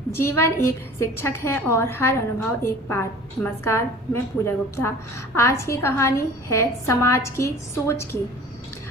जीवन एक शिक्षक है और हर अनुभव एक पाठ। नमस्कार, मैं पूजा गुप्ता। आज की कहानी है समाज की सोच की।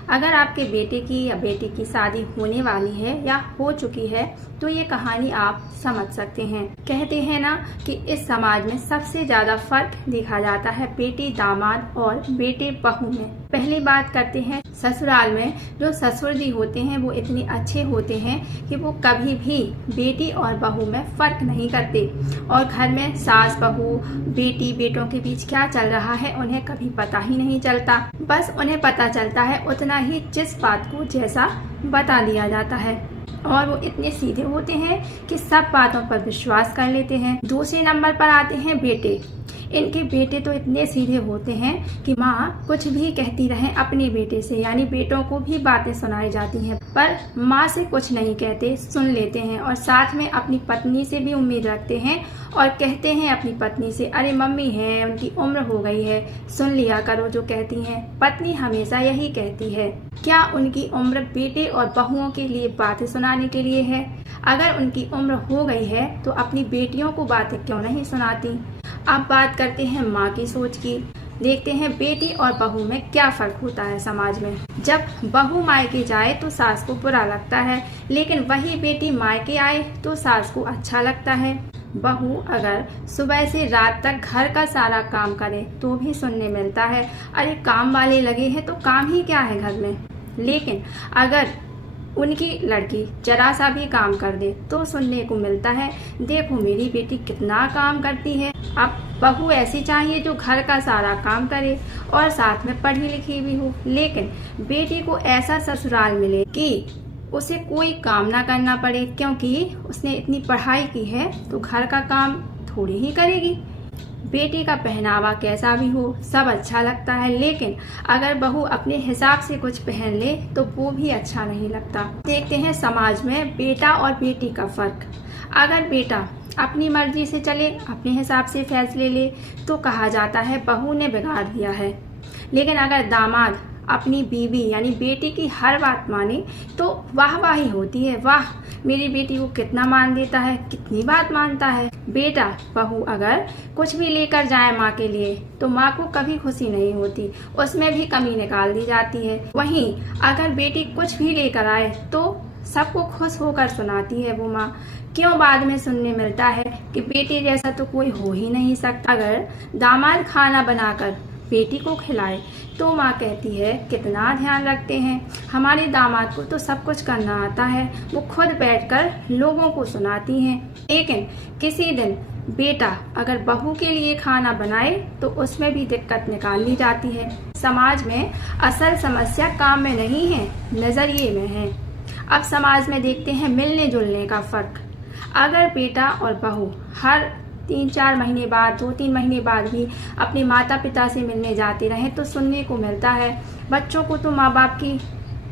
अगर आपके बेटे की या बेटी की शादी होने वाली है या हो चुकी है तो ये कहानी आप समझ सकते हैं। कहते हैं ना कि इस समाज में सबसे ज्यादा फर्क देखा जाता है बेटी दामाद और बेटे बहू में। पहली बात करते हैं ससुराल में। जो ससुर जी होते हैं वो इतने अच्छे होते हैं कि वो कभी भी बेटी और बहू में फर्क नहीं करते और घर में सास बहू बेटी बेटों के बीच क्या चल रहा है उन्हें कभी पता ही नहीं चलता। बस उन्हें पता चलता है उतना ही जिस बात को जैसा बता दिया जाता है और वो इतने सीधे होते हैं कि सब बातों पर विश्वास कर लेते हैं। दूसरे नंबर पर आते हैं बेटे। इनके बेटे तो इतने सीधे होते हैं कि माँ कुछ भी कहती रहे अपने बेटे से, यानी बेटों को भी बातें सुनाई जाती हैं पर माँ से कुछ नहीं कहते, सुन लेते हैं और साथ में अपनी पत्नी से भी उम्मीद रखते हैं और कहते हैं अपनी पत्नी से, अरे मम्मी है, उनकी उम्र हो गई है, सुन लिया करो जो कहती हैं। पत्नी हमेशा यही कहती है। क्या उनकी उम्र बेटे और बहुओं के लिए बातें सुनाने के लिए है? अगर उनकी उम्र हो गई है तो अपनी बेटियों को बातें क्यों नहीं सुनाती? अब बात करते हैं माँ की सोच की। देखते हैं बेटी और बहू में क्या फर्क होता है समाज में। जब बहू मायके जाए तो सास को बुरा लगता है, लेकिन वही बेटी मायके आए तो सास को अच्छा लगता है। बहू अगर सुबह से रात तक घर का सारा काम करे तो भी सुनने मिलता है, अरे काम वाले लगे हैं तो काम ही क्या है घर में। लेकिन अगर उनकी लड़की जरा सा भी काम कर दे तो सुनने को मिलता है, देखो मेरी बेटी कितना काम करती है। अब बहू ऐसी चाहिए जो घर का सारा काम करे और साथ में पढ़ी लिखी भी हो, लेकिन बेटी को ऐसा ससुराल मिले कि उसे कोई काम ना करना पड़े, क्योंकि उसने इतनी पढ़ाई की है तो घर का काम थोड़ी ही करेगी। बेटी का पहनावा कैसा भी हो सब अच्छा लगता है, लेकिन अगर बहू अपने हिसाब से कुछ पहन ले तो वो भी अच्छा नहीं लगता। देखते हैं समाज में बेटा और बेटी का फर्क। अगर बेटा अपनी मर्जी से चले, अपने हिसाब से फैसले ले तो कहा जाता है बहू ने बिगाड़ दिया है, लेकिन अगर दामाद अपनी बीवी यानी बेटी की हर बात माने तो वाहवाही होती है, वाह मेरी बेटी को कितना मान देता है, कितनी बात मानता है। बेटा बहू अगर कुछ भी लेकर जाए माँ के लिए तो माँ को कभी खुशी नहीं होती, उसमें भी कमी निकाल दी जाती है। वहीं अगर बेटी कुछ भी लेकर आए तो सबको खुश होकर सुनाती है वो माँ। क्यों बाद में सुनने मिलता है कि बेटी जैसा तो कोई हो ही नहीं सकता। अगर दामाद खाना बनाकर बेटी को खिलाए तो माँ कहती है कितना ध्यान रखते हैं, हमारे दामाद को तो सब कुछ करना आता है, वो खुद बैठकर लोगों को सुनाती हैं। लेकिन किसी दिन बेटा अगर बहू के लिए खाना बनाए तो उसमें भी दिक्कत निकाल ली जाती है। समाज में असल समस्या काम में नहीं है, नजरिए में है। अब समाज में देखते हैं मिलने जुलने का फर्क। अगर बेटा और बहू हर 3-4 महीने बाद 2-3 महीने बाद भी अपने माता पिता से मिलने जाते रहे तो सुनने को मिलता है बच्चों को तो माँ बाप की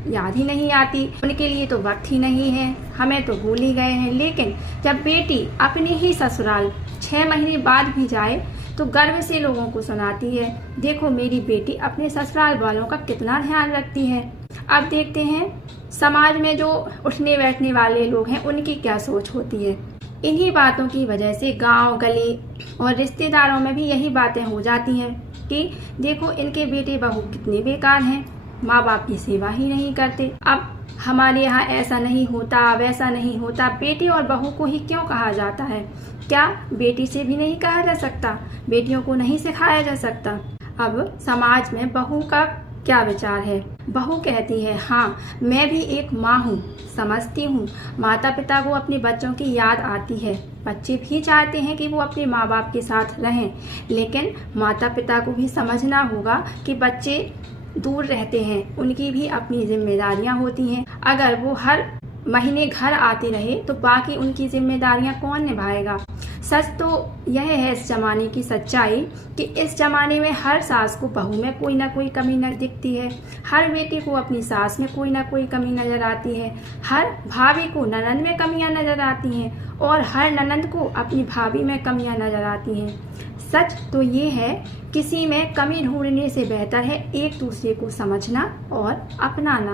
याद ही नहीं आती, उनके लिए तो वक्त ही नहीं है, हमें तो भूल ही गए हैं। लेकिन जब बेटी अपने ही ससुराल 6 महीने बाद भी जाए तो गर्व से लोगों को सुनाती है, देखो मेरी बेटी अपने ससुराल वालों का कितना ध्यान रखती है। अब देखते हैं समाज में जो उठने बैठने वाले लोग हैं उनकी क्या सोच होती है। इन्हीं बातों की वजह से गांव गली और रिश्तेदारों में भी यही बातें हो जाती हैं कि देखो इनके बेटे बहू कितने बेकार हैं, माँ बाप की सेवा ही नहीं करते। अब हमारे यहाँ ऐसा नहीं होता वैसा नहीं होता, बेटी और बहू को ही क्यों कहा जाता है? क्या बेटी से भी नहीं कहा जा सकता? बेटियों को नहीं सिखाया जा सकता? अब समाज में बहू का क्या विचार है? बहू कहती है हाँ मैं भी एक माँ हूँ, समझती हूँ, माता पिता को अपने बच्चों की याद आती है, बच्चे भी चाहते हैं कि वो अपने माँ बाप के साथ रहें, लेकिन माता पिता को भी समझना होगा कि बच्चे दूर रहते हैं, उनकी भी अपनी जिम्मेदारियां होती हैं। अगर वो हर महीने घर आते रहे तो बाकी उनकी जिम्मेदारियां कौन निभाएगा? सच तो यह है इस जमाने की सच्चाई कि इस जमाने में हर सास को बहू में कोई ना कोई कमी न दिखती है, हर बेटी को अपनी सास में कोई ना कोई कमी नजर आती है, हर भाभी को ननंद में कमियां नजर आती हैं और हर ननंद को अपनी भाभी में कमियां नजर आती हैं। सच तो ये है किसी में कमी ढूंढने से बेहतर है एक दूसरे को समझना और अपनाना।